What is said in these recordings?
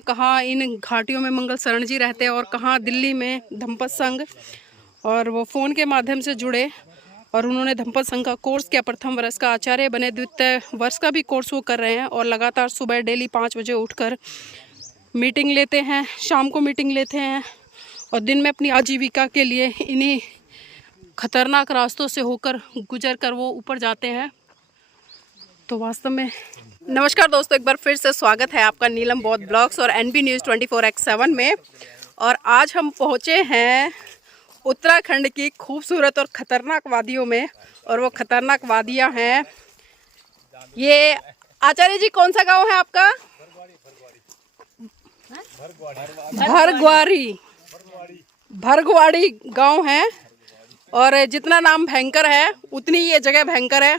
कहाँ कहाँ इन घाटियों में मंगल शरण जी रहते हैं और कहाँ दिल्ली में धम्पत संघ। और वो फ़ोन के माध्यम से जुड़े और उन्होंने धम्पत संघ का कोर्स किया, प्रथम वर्ष का आचार्य बने, द्वितीय वर्ष का भी कोर्स वो कर रहे हैं और लगातार सुबह डेली 5 बजे उठकर मीटिंग लेते हैं, शाम को मीटिंग लेते हैं और दिन में अपनी आजीविका के लिए इन्हीं खतरनाक रास्तों से होकर गुजर कर वो ऊपर जाते हैं। तो वास्तव में नमस्कार दोस्तों, एक बार फिर से स्वागत है आपका नीलम बौद्ध ब्लॉग्स और NB न्यूज़ 24x7 में। और आज हम पहुँचे हैं उत्तराखंड की खूबसूरत और ख़तरनाक वादियों में, और वो ख़तरनाक वादियाँ हैं ये। आचार्य जी, कौन सा गांव है आपका? भरगवाड़ी गांव है। और जितना नाम भयंकर है उतनी ये जगह भयंकर है।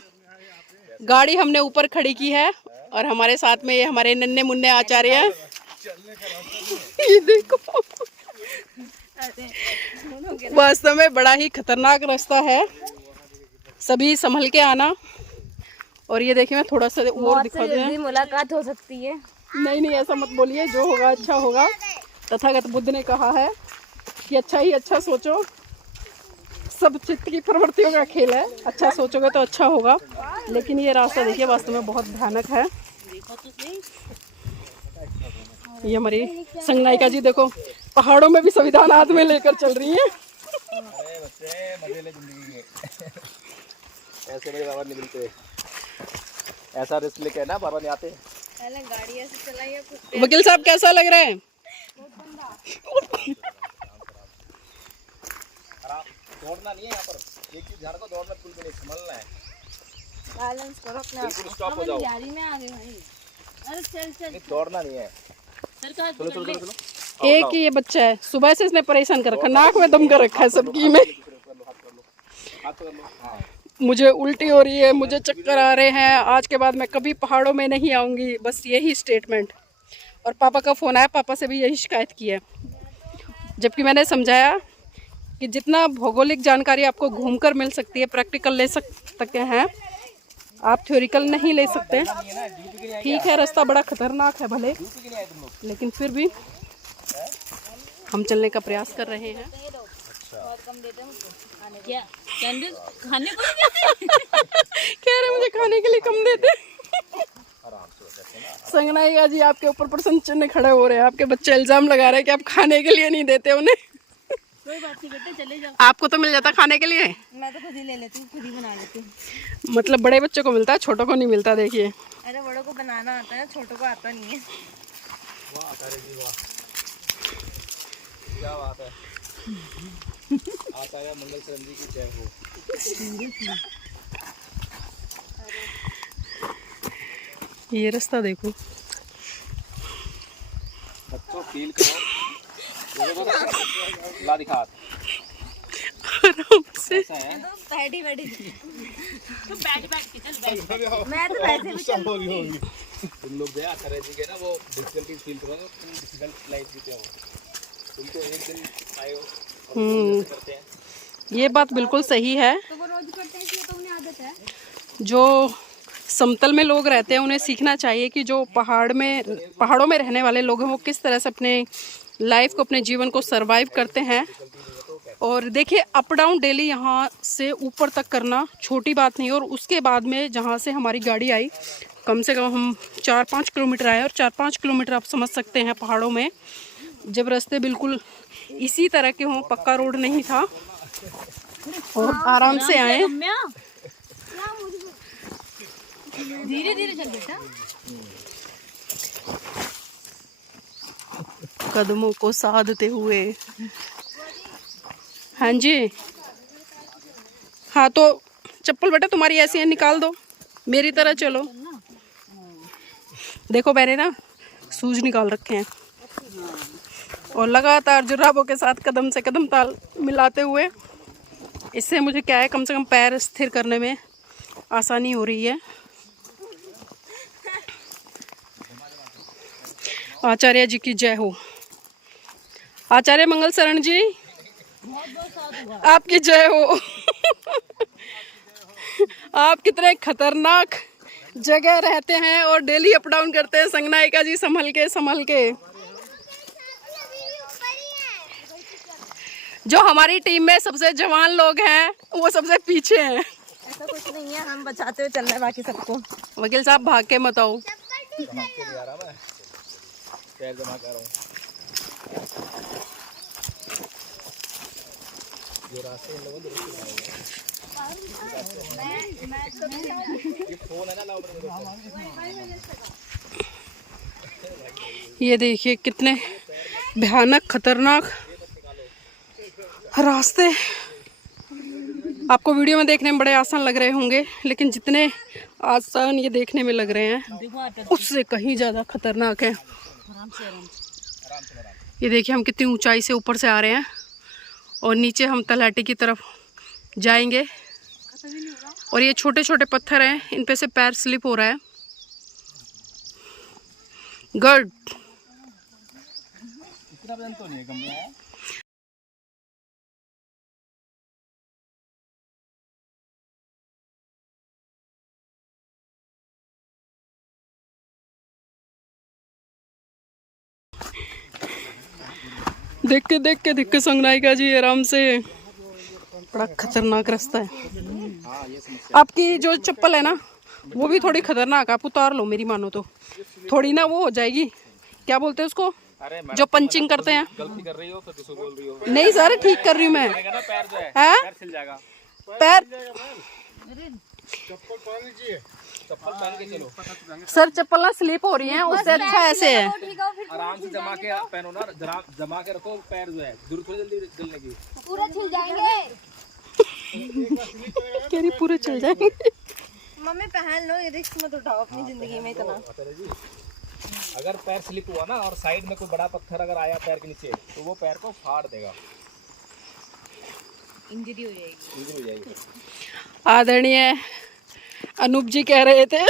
गाड़ी हमने ऊपर खड़ी की है और हमारे साथ में ये हमारे नन्हे मुन्ने आचार्य हैं। ये देखो, वास्तव में बड़ा ही खतरनाक रास्ता है, सभी संभल के आना। और ये देखिए, मैं थोड़ा सा और दिखा दूं, मुलाकात हो सकती है। नहीं ऐसा मत बोलिए, जो होगा अच्छा होगा। तथागत बुद्ध ने कहा है कि अच्छा ही अच्छा सोचो, सब चित्त की प्रवृत्तियों का खेल है, अच्छा सोचोगे तो अच्छा होगा। लेकिन ये रास्ता देखिए वास्तव में बहुत भयानक है। ये हमारी संगनायिका जी देखो, पहाड़ों में भी संविधान हाथ में लेकर चल रही हैं। ऐसे मेरे बाबा नहीं मिलते, ऐसा रिस्क लेके ना बाबा नहीं आते। पहले गाड़ी ऐसे चलाइए। वकील साहब कैसा लग रहा है? दौड़ना नहीं है यहाँ पर, एक ही झाड़ को दौड़ना बिल्कुल नहीं, संभलना है, बैलेंस करो अपने आप। स्टॉप हो जाओ। गाड़ी में आ गए भाई। अरे चल दौड़ना नहीं है। चलो चलो चलो चलो। एक ही ये बच्चा है, सुबह से इसने परेशान कर रखा, नाक में दम कर रखा है सबकी में। मुझे उल्टी हो रही है, मुझे चक्कर आ रहे हैं, आज के बाद मैं कभी पहाड़ों में नहीं आऊँगी, बस यही स्टेटमेंट। और पापा का फ़ोन आया, पापा से भी यही शिकायत की है। जबकि मैंने समझाया कि जितना भौगोलिक जानकारी आपको घूमकर मिल सकती है, प्रैक्टिकल ले सकते हैं आप, थ्योरिकल नहीं ले सकते। ठीक है, रास्ता बड़ा खतरनाक है भले, लेकिन फिर भी हम चलने का प्रयास कर रहे हैं। क्या खाने को कह रहे मुझे खाने के लिए कम देते। संगनायिका जी आपके ऊपर प्रश्न चिन्ह खड़े हो रहे हैं, आपके बच्चे इल्जाम लगा रहे हैं कि आप खाने के लिए नहीं देते उन्हें। कोई बात नहीं बेटे, चले जाओ। आपको तो मिल जाता खाने के लिए। मैं तो खुद ही ले लेती हूँ, खुद ही बना लेती हूँ। मतलब बड़े बच्चों को मिलता है, छोटों को नहीं मिलता। देखिए, अरे बड़ों को बनाना आता है, छोटों को आता नहीं है। वाह आचार्य जी वाह, क्या बात है। आचार्य मंगल शरण जी की जय हो। ये रास्ता देखो, बच्चों फील करो, ला दिखा आराम से। बैठी तू बैठ के चल बैठ। मैं तो वैसे भी चल रही। तुम लोग गए आचार्य जी के ना, वो डिफिकल्टी फील करो, तुम डिफिकल्ट लाइफ जीते हो, तुम तो एक दिन आए हो करते हैं। ये बात बिल्कुल सही है। तो वो रोज करते हैं, इसलिए तो उन्हें आदत है। जो समतल में लोग रहते हैं उन्हें सीखना चाहिए कि जो पहाड़ों में रहने वाले लोग हैं वो किस तरह से अपने लाइफ को, अपने जीवन को सरवाइव करते हैं। और देखिए, अप डाउन डेली यहाँ से ऊपर तक करना छोटी बात नहीं। और उसके बाद में जहाँ से हमारी गाड़ी आई, कम से कम हम 4-5 किलोमीटर आए, और 4-5 किलोमीटर आप समझ सकते हैं पहाड़ों में, जब रास्ते बिल्कुल इसी तरह के हों, पक्का रोड नहीं था, और आराम से आए। धीरे धीरे चल बेटा। कदमों को साधते हुए। हाँ जी, हाँ तो चप्पल बेटा तुम्हारी ऐसी है, निकाल दो, मेरी तरह चलो। देखो मैंने ना शूज निकाल रखे हैं और लगातार जुराबों के साथ कदम से कदम ताल मिलाते हुए, इससे मुझे क्या है, कम से कम पैर स्थिर करने में आसानी हो रही है। आचार्य जी की जय हो। आचार्य मंगल शरण जी आपकी जय हो। आप कितने खतरनाक जगह रहते हैं और डेली अप डाउन करते हैं। संगनायिका जी संभल के जो हमारी टीम में सबसे जवान लोग हैं वो सबसे पीछे हैं। ऐसा कुछ नहीं है, हम बचाते हुए चल रहे हैं बाकी सबको। वकील साहब भाग के मत आओ। पैर जमा कर रहा हूँ। ये रास्ते इन लोगों ने ये फोन है ना लाओ। ये देखिए कितने भयानक खतरनाक रास्ते। आपको वीडियो में देखने में बड़े आसान लग रहे होंगे, लेकिन जितने आसान ये देखने में लग रहे हैं उससे कहीं ज़्यादा खतरनाक है। ये देखिए हम कितनी ऊंचाई से ऊपर से आ रहे हैं और नीचे हम तलहटी की तरफ जाएंगे। और ये छोटे छोटे पत्थर हैं, इन पे से पैर स्लिप हो रहा है। गुड। इतना वजन तो नहीं है, गमला है। देख के संगनायिका जी आराम से। बड़ा खतरनाक रास्ता है। आपकी जो चप्पल है ना वो भी थोड़ी खतरनाक, आप उतार लो मेरी मानो तो। थोड़ी ना वो हो जाएगी, क्या बोलते हैं उसको, जो पंचिंग करते हैं। गलती कर रही हो तो किसको बोल रही हो? नहीं सर, ठीक कर रही हूँ मैं। पैर जो है पैर छिल जाएगा। पैर चप्पल पहन के चलो सर, चप्पल ना स्लिप हो रही है, उससे अच्छा ऐसे है। आराम से जमा के पहनो ना, जरा जमा के रखो। पैर जो है दूर थोड़ी जल्दी जलने की। पूरा छिल जाएंगे। कह रही पूरे चल जाएंगे। मम्मी पहन लो, रिस्क मत उठाओ अपनी जिंदगी में इतना। अगर पैर स्लिप हुआ ना और साइड में कोई बड़ा पत्थर अगर आया पैर के नीचे तो वो पैर को फाड़ देगा, इंजरी हो जाएगी। आदरणीय अनूप जी कह रहे थे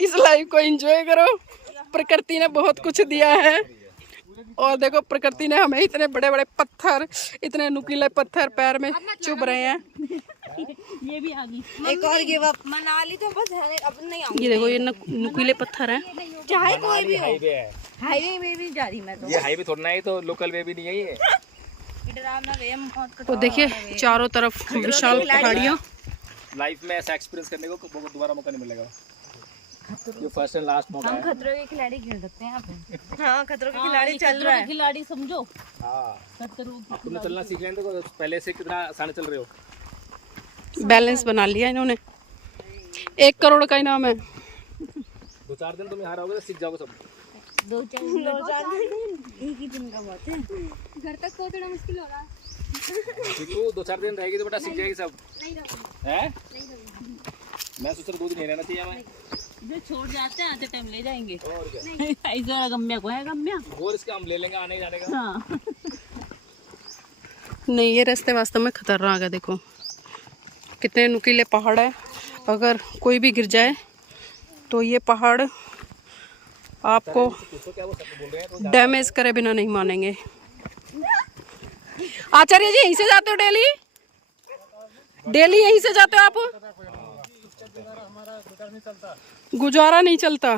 इस लाइफ को एंजॉय करो, प्रकृति ने बहुत कुछ दिया है। और देखो प्रकृति ने हमें इतने बड़े बड़े पत्थर, इतने नुकीले पत्थर पैर में चुभ रहे हैं। ये भी आ गई। एक और गिव अप। मनाली तो बस है, अब नहीं आऊंगी। ये देखो ये नुकीले पत्थर हैं। चाहे कोई भी हो, हाईवे है। हाईवे में भी जा रही मैं तो। ये हाईवे थोड़ा ना है, तो लोकल वे भी नहीं है ये। डरावना वे बहुत। तो देखिए चारों तरफ विशाल पहाड़ियाँ। लाइफ में ऐसा एक्सपीरियंस करने को दोबारा मौका नहीं मिलेगा। ये फर्स्ट एंड लास्ट मौका है। हम खतरों के खिलाड़ी खेल सकते हैं यहाँ पे। हाँ, खतरों के खिलाड़ी चल रहा है। खिलाड़ी समझो। हाँ, तुमने चलना सीख लें तो पहले से कितना आसान चल रहे हो। बैलेंस बना लिया इन्होंने। 1 करोड़ का इनाम है। 2-4 दिन तुम यहाँ रहोगे तो सीख जाओगे सब। 2-4 दिन एक ही दिन का बहुत है। घर तक पहुँचना मुश्किल हो रहा है। सीखो, 2-4 दिन रहेगी तो बेटा सीख जाएगी सब। है? मैं सोच रहा 2 दिन नहीं रहना चाहिए हमें। जो छोड़ जाते हैं आते टाइम ले जाएंगे। और क्या? ऐसा गम्या को है गम्या। और इसका हम ले लेंगे आने जाने का। हाँ। नहीं, ये रास्ते वास्तव में खतरनाक है। देखो कितने नुकीले पहाड़ है। अगर कोई भी गिर जाए तो ये पहाड़ आपको डैमेज करे बिना नहीं मानेंगे। आचार्य जी यहीं से जाते हो डेली? डेली यहीं से जाते हो आप? गुजारा नहीं चलता।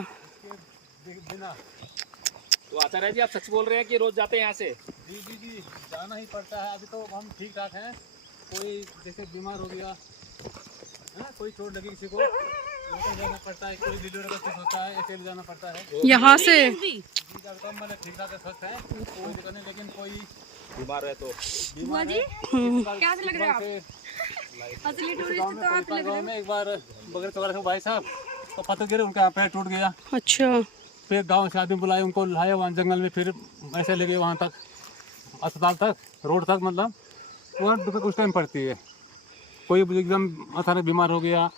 तो आचार्य जी आप सच बोल रहे हैं कि रोज जाते हैं यहाँ से? जी जाना ही पड़ता है। अभी तो हम ठीक ठाक हैं। कोई जैसे बीमार हो गया है, कोई चोट लगी किसी को, लेकर जाना पड़ता है। कोई डिलीवरी का केस होता है, ऐसे भी जाना पड़ता है। यहाँ से मतलब ठीक ठाक स्वस्थ है, कोई दिक्कत नहीं। लेकिन कोई बीमार है तो बीमार है, क्या लग रहा है असली टूरिस्ट तो आप लग रहे गाँव में एक बार बगैर चौरा भाई साहब तो पत्थर गिरे, उनका पैर टूट गया। अच्छा, फिर गांव से आदमी बुलाए, उनको लाए वहाँ जंगल में, फिर ऐसे ले गए वहाँ तक, अस्पताल तक, रोड तक। मतलब वहाँ दिक्कत उस टाइम पड़ती है। कोई एकदम अचानक बीमार हो गया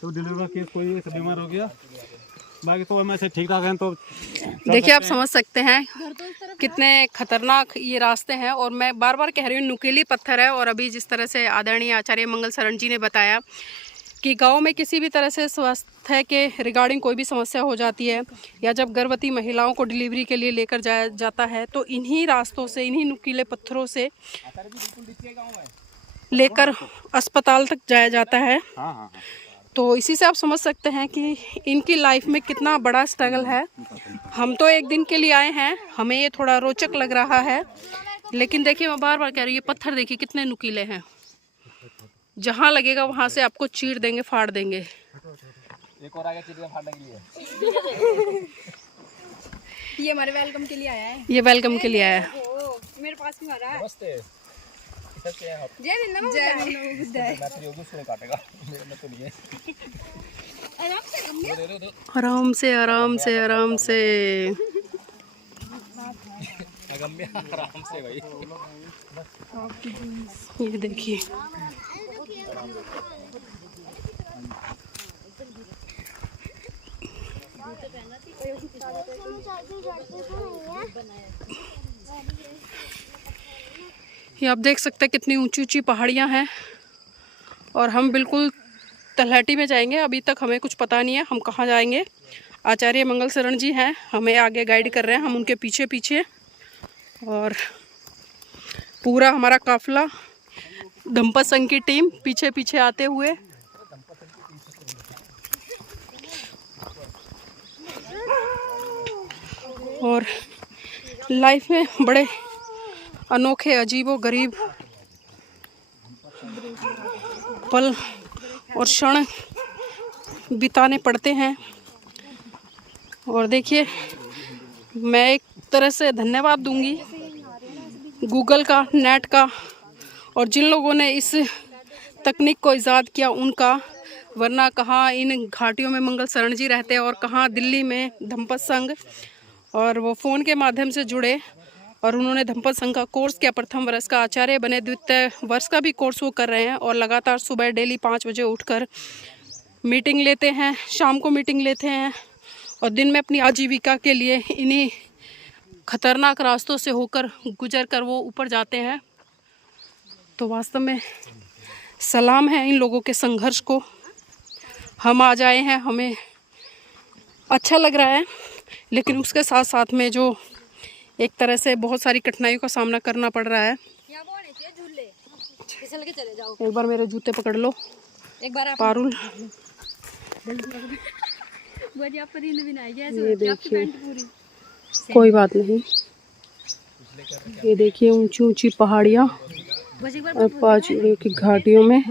तो डिलीवरी केस, कोई ऐसा बीमार हो गया। बाकी तो हम ऐसे ठीक ठाक हैं। तो देखिए आप समझ सकते हैं कितने खतरनाक ये रास्ते हैं। और मैं बार बार कह रही हूँ नुकीली पत्थर है। और अभी जिस तरह से आदरणीय आचार्य मंगल शरण जी ने बताया कि गांव में किसी भी तरह से स्वास्थ्य के रिगार्डिंग कोई भी समस्या हो जाती है, या जब गर्भवती महिलाओं को डिलीवरी के लिए लेकर जाया जाता है, तो इन्हीं रास्तों से, इन्हीं नुकीले पत्थरों से लेकर अस्पताल तक जाया जाता है। तो इसी से आप समझ सकते हैं कि इनकी लाइफ में कितना बड़ा स्ट्रगल है। हम तो एक दिन के लिए आए हैं, हमें ये थोड़ा रोचक लग रहा है लेकिन देखिए मैं बार बार कह रही हूँ, ये पत्थर देखिए कितने नुकीले हैं, जहाँ लगेगा वहां से आपको चीर देंगे, फाड़ देंगे। एक और आगे चिड़िया फाड़ने के लिए। ये हमारे वेलकम के लिए आया है। ये वेलकम के लिए आया है। मेरे पास भी आ रहा है। नमस्ते। कैसे हैं आप? जय नमो बुद्धाय। मैं तो योगी से काटेगा, मेरे में तो नहीं है। आराम से गम्य। आराम से आराम से आराम से। अगम्य आराम से भाई। ये देखिए ये आप देख सकते हैं कितनी ऊंची ऊंची पहाड़ियां हैं, और हम बिल्कुल तलहटी में जाएंगे। अभी तक हमें कुछ पता नहीं है हम कहाँ जाएंगे। आचार्य मंगल शरण जी हैं, हमें आगे गाइड कर रहे हैं, हम उनके पीछे पीछे, और पूरा हमारा काफिला धम्पत संघ की टीम पीछे पीछे आते हुए। और लाइफ में बड़े अनोखे अजीबो गरीब पल और क्षण बिताने पड़ते हैं। और देखिए मैं एक तरह से धन्यवाद दूंगी गूगल का, नेट का, और जिन लोगों ने इस तकनीक को ईजाद किया उनका, वरना कहाँ इन घाटियों में मंगल शरण जी रहते और कहाँ दिल्ली में धम्पत संघ। और वो फ़ोन के माध्यम से जुड़े और उन्होंने धम्पत संघ का कोर्स किया, प्रथम वर्ष का आचार्य बने, द्वितीय वर्ष का भी कोर्स वो कर रहे हैं। और लगातार सुबह डेली 5 बजे उठकर मीटिंग लेते हैं, शाम को मीटिंग लेते हैं, और दिन में अपनी आजीविका के लिए इन्हीं खतरनाक रास्तों से होकर गुजर कर वो ऊपर जाते हैं। तो वास्तव में सलाम है इन लोगों के संघर्ष को। हम आ जाए हैं, हमें अच्छा लग रहा है, लेकिन उसके साथ साथ में जो एक तरह से बहुत सारी कठिनाइयों का सामना करना पड़ रहा है। यहाँ वो होने चाहिए झूले, फिसल के चले जाओ। एक बार मेरे जूते पकड़ लो एक बार आप पारुल। बुआ आप नींद भी नहीं आई ये देखिए, कोई बात नहीं। ये देखिए ऊंची ऊंची पहाड़ियाँ और पाचुड़े की घाटियों में।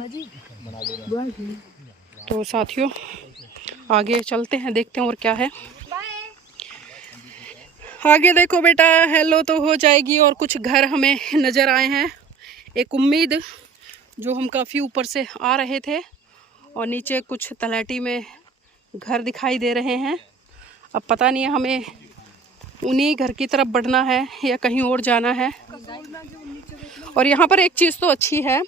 तो साथियों आगे चलते हैं, देखते हैं और क्या है आगे। देखो बेटा, हेलो तो हो जाएगी, और कुछ घर हमें नज़र आए हैं। एक उम्मीद जो हम काफ़ी ऊपर से आ रहे थे, और नीचे कुछ तलहटी में घर दिखाई दे रहे हैं। अब पता नहीं है हमें उन्हीं घर की तरफ बढ़ना है या कहीं और जाना है। और यहाँ पर एक चीज़ तो अच्छी है,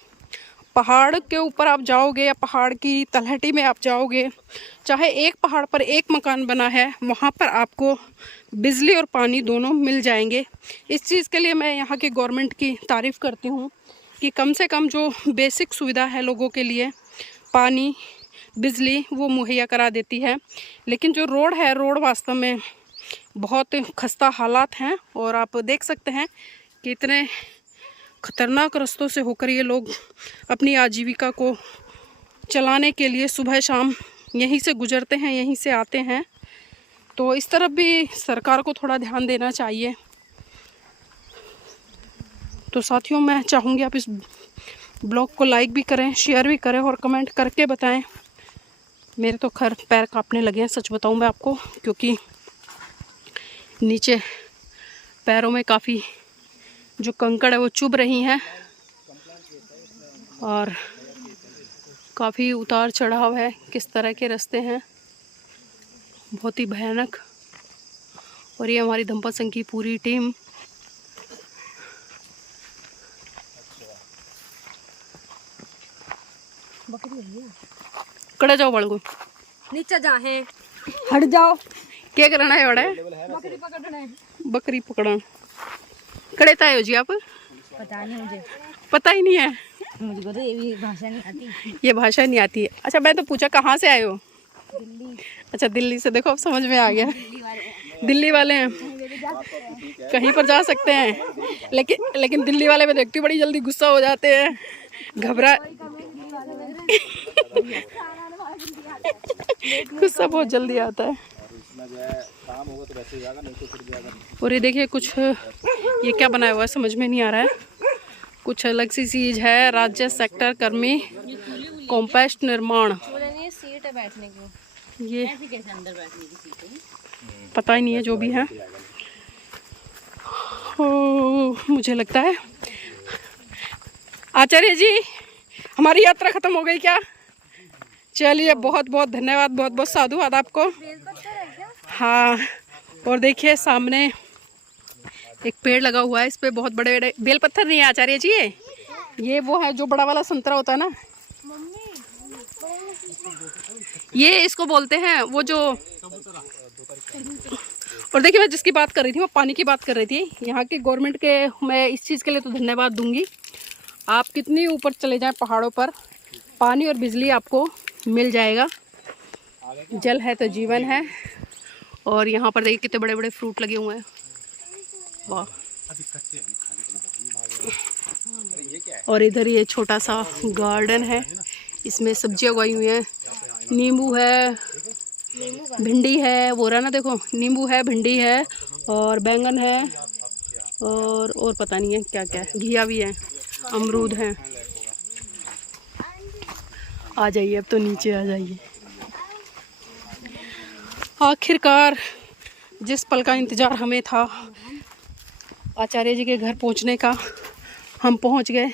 पहाड़ के ऊपर आप जाओगे या पहाड़ की तलहटी में आप जाओगे, चाहे एक पहाड़ पर एक मकान बना है, वहाँ पर आपको बिजली और पानी दोनों मिल जाएंगे। इस चीज़ के लिए मैं यहाँ की गवर्नमेंट की तारीफ़ करती हूँ कि कम से कम जो बेसिक सुविधा है लोगों के लिए, पानी, बिजली, वो मुहैया करा देती है। लेकिन जो रोड है, रोड वास्तव में बहुत खस्ता हालात हैं, और आप देख सकते हैं कि इतने खतरनाक रास्तों से होकर ये लोग अपनी आजीविका को चलाने के लिए सुबह शाम यहीं से गुजरते हैं, यहीं से आते हैं। तो इस तरफ भी सरकार को थोड़ा ध्यान देना चाहिए। तो साथियों मैं चाहूँगी आप इस ब्लॉग को लाइक भी करें, शेयर भी करें, और कमेंट करके बताएं। मेरे तो खैर पैर कांपने लगे हैं, सच बताऊं मैं आपको, क्योंकि नीचे पैरों में काफ़ी जो कंकड़ है वो चुभ रही हैं, और काफ़ी उतार चढ़ाव है। किस तरह के रास्ते हैं, बहुत ही भयानक। और ये हमारी धम्पत संघ की पूरी टीम कड़े जाओ बड़गो नीचे जा है, हट जाओ। क्या करना है बड़ा? बकरी पकड़ना है। बकरी पकड़ना कड़े ताए हो जी आप? पता नहीं मुझे, पता ही नहीं है मुझे तो ये भी भाषा नहीं आती। ये भाषा नहीं आती है। अच्छा मैं तो पूछा कहाँ से आए हो? दिल्ली। अच्छा दिल्ली से। देखो अब समझ में आ गया, दिल्ली वाले हैं, कहीं पर जा सकते हैं। लेकिन दिल्ली वाले में देखती हूँ बड़ी जल्दी गुस्सा हो जाते हैं, घबरा गुस्सा बहुत जल्दी आता है। और ये देखिए कुछ ये क्या बनाया हुआ है समझ में नहीं आ रहा है, कुछ अलग सी चीज़ है। राज्य सेक्टर कर्मी कॉम्पोस्ट निर्माण, सीट है बैठने की, ये ऐसे कैसे अंदर बैठने की सीट है? पता ही नहीं है जो भी है। ओ, मुझे लगता है आचार्य जी हमारी यात्रा खत्म हो गई क्या? चलिए बहुत बहुत धन्यवाद, बहुत बहुत साधुवाद आपको। हाँ, और देखिए सामने एक पेड़ लगा हुआ है, इस पे बहुत बड़े बड़े बेल पत्थर नहीं है आचार्य जी, ये वो है जो बड़ा वाला संतरा होता है ना, ये इसको बोलते हैं वो जो। और देखिए मैं जिसकी बात कर रही थी, मैं पानी की बात कर रही थी। यहाँ के गवर्नमेंट के मैं इस चीज़ के लिए तो धन्यवाद दूंगी। आप कितनी ऊपर चले जाएं पहाड़ों पर, पानी और बिजली आपको मिल जाएगा। जल है तो जीवन है। और यहाँ पर देखिए कितने बड़े बड़े फ्रूट लगे हुए हैं, वाह। और इधर ये छोटा सा गार्डन है, इसमें सब्जियां उगाई हुई हैं, नींबू है, भिंडी है, वो रहा ना देखो, नींबू है, भिंडी है और बैंगन है और पता नहीं है क्या क्या है, घिया भी है, अमरूद है। आ जाइए अब तो नीचे आ जाइए। आखिरकार जिस पल का इंतज़ार हमें था आचार्य जी के घर पहुंचने का, हम पहुंच गए।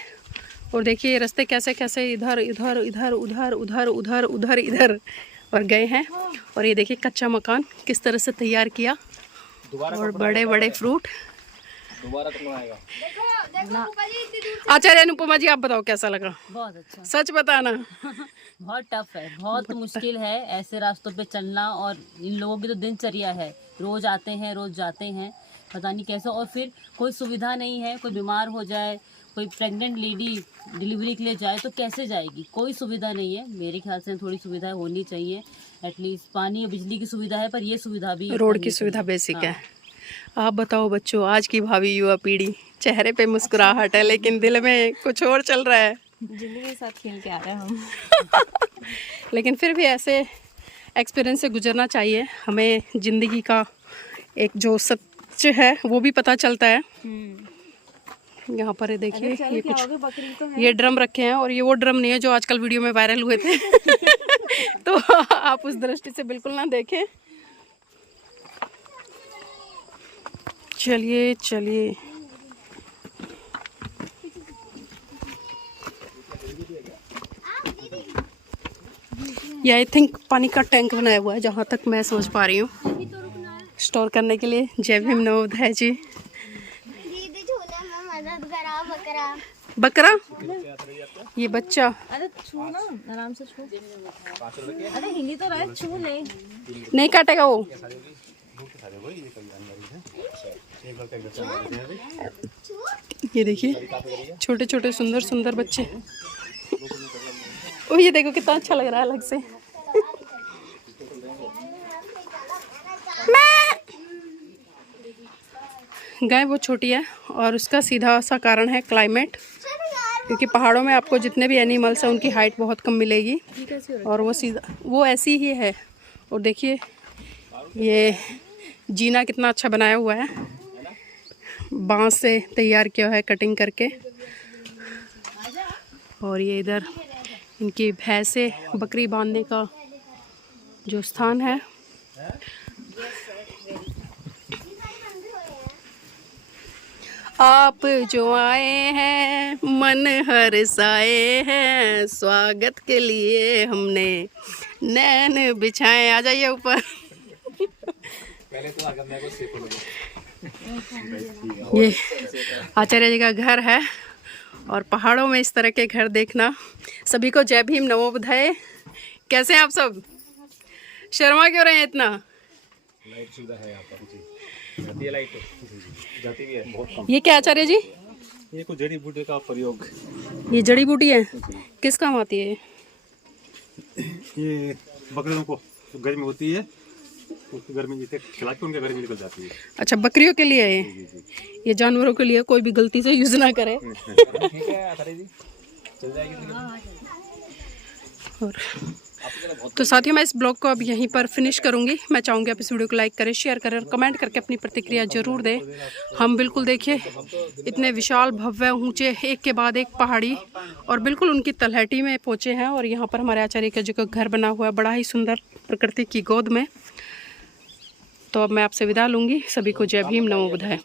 और देखिए रास्ते कैसे कैसे इधर इधर इधर उधर उधर उधर उधर इधर और गए हैं। और ये देखिए कच्चा मकान किस तरह से तैयार किया, और बड़े बड़े फ्रूट। दोबारा तो आएगा। आचार्य अनुपमा जी आप बताओ कैसा लगा? बहुत अच्छा, सच बताना। बहुत टफ है, बहुत मुश्किल है ऐसे रास्तों पे चलना। और इन लोगों की तो दिनचर्या है, रोज आते हैं रोज जाते हैं, पता नहीं कैसे। और फिर कोई सुविधा नहीं है, कोई बीमार हो जाए, कोई प्रेग्नेंट लेडी डिलीवरी के लिए जाए तो कैसे जाएगी? कोई सुविधा नहीं है। मेरे ख्याल से थोड़ी सुविधा होनी चाहिए, एटलीस्ट पानी और बिजली की सुविधा है, पर ये सुविधा भी, रोड की सुविधा बेसिक है। आप बताओ बच्चों, आज की भावी युवा पीढ़ी, चेहरे पे मुस्कुराहट है लेकिन दिल में कुछ और चल रहा है। जिंदगी के साथ खेल के आ रहे हैं हम। लेकिन फिर भी ऐसे एक्सपीरियंस से गुजरना चाहिए, हमें ज़िंदगी का एक जो सच है वो भी पता चलता है। यहाँ पर ये देखिए ये कुछ ये ड्रम रखे हैं, और ये वो ड्रम नहीं है जो आजकल वीडियो में वायरल हुए थे। तो आप उस दृष्टि से बिल्कुल ना देखें। चलिए चलिए, ये आई थिंक पानी का टैंक बनाया हुआ है जहाँ तक मैं समझ पा रही हूँ, स्टोर करने के लिए। जय भीम नवोदय जी। बकरा ये बच्चा, अरे छू ना, आराम से छू। अरे हिंदी तो रहे, छू ले, नहीं काटेगा वो। ये देखिए छोटे छोटे सुंदर सुंदर बच्चे। ओ ये देखो कितना अच्छा लग रहा है अलग से। गाय बहुत छोटी है और उसका सीधा सा कारण है क्लाइमेट, क्योंकि पहाड़ों में आपको जितने भी एनिमल्स हैं उनकी हाइट बहुत कम मिलेगी, और वो सीधा वो ऐसी ही है। और देखिए ये जीना कितना अच्छा बनाया हुआ है, बांस से तैयार किया है कटिंग करके। और ये इधर इनकी भैंसे बकरी बांधने का जो स्थान है। आप जो आए हैं मन हर्षाए हैं, स्वागत के लिए हमने नैन बिछाए। आ जाइए ऊपर। पहले तो आगे मेरे को सिर्फ ये आचार्य जी का घर है, और पहाड़ों में इस तरह के घर देखना। सभी को जय भीम नवोदय। कैसे हैं आप सब? शर्मा क्यों रहे हैं इतना? लाइट सुविधा है यहाँ पर, जाती है लाइट, जाती भी है बहुत कम। ये क्या आचार्य जी? ये कुछ जड़ी बूटी का प्रयोग, ये जड़ी बूटी है, किस काम आती है? ये बकरियों को गर्मी होती है, उसकी गर्मी जिसे खिला के उनके गर्मी निकल जाती है। अच्छा बकरियों के लिए है ये जानवरों के लिए कोई भी गलती से यूज ना करे। ठीक है आचार्य जी, चल जाएगी। और तो साथियों मैं इस ब्लॉग को अब यहीं पर फिनिश करूंगी। मैं चाहूँगी आप इस वीडियो को लाइक करें, शेयर करें और कमेंट करके अपनी प्रतिक्रिया जरूर दें। हम बिल्कुल देखिए इतने विशाल भव्य ऊंचे एक के बाद एक पहाड़ी और बिल्कुल उनकी तलहटी में पहुँचे हैं। और यहाँ पर हमारे आचार्य का जो घर बना हुआ है बड़ा ही सुंदर प्रकृति की गोद में। तो अब मैं आपसे विदा लूँगी। सभी को जय भीम, नमो बुद्धाय।